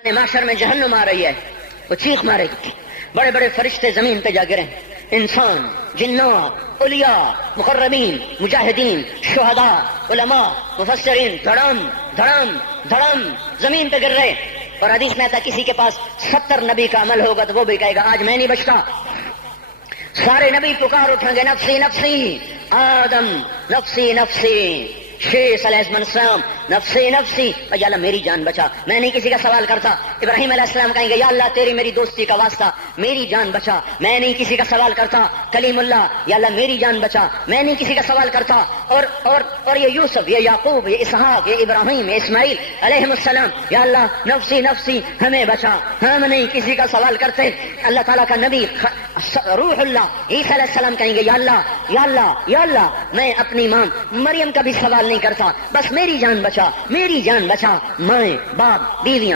माशर में जहन्नुम आ रही है, वो चीख मारेगी, बड़े बड़े फरिश्ते जमीन पे जा गिरे, इंसान, जिन्नात, उलिया, मुकर्रबीन, मुजाहिदीन, शुहदा, उलमा, मुफस्सिरीन धड़म धड़म धड़म जमीन पे गिर रहे। और हदीस में आता किसी के पास 70 नबी का अमल होगा तो वो भी कहेगा आज मैं नहीं बचता। सारे नबी पुकार उठेंगे नफ्सी नफ्सी, आदम नफ्सी नफ्सी, शेष अलैहिस्सलाम नफ्सी नफ्सी, या अल्लाह मेरी जान बचा, मैं नहीं किसी का सवाल करता। इब्राहिम अलैहिस्सलाम कहेंगे या अल्लाह तेरी मेरी दोस्ती का वास्ता, मेरी जान बचा, मैं नहीं किसी का सवाल करता। कलीमुल्लाह, या अल्लाह मेरी जान बचा, मैं नहीं किसी का सवाल करता। और ये यूसुफ, ये याकूब, ये इसहाक, ये इब्राहिम, ये इस्माइल अलैहिमुस्सलाम, या अल्लाह नफ्सी नफ्सी, हमें बचा, हम नहीं किसी का सवाल करते। अल्लाह ताला का नबी रूहुल्लाह ईसा अलैहिस्सलाम कहेंगे या अल्लाह या अल्लाह या अल्लाह, मैं अपनी मां मरियम का भी सवाल नहीं करता, बस मेरी जान बचा, मेरी जान बचा, माए बाप बीवियां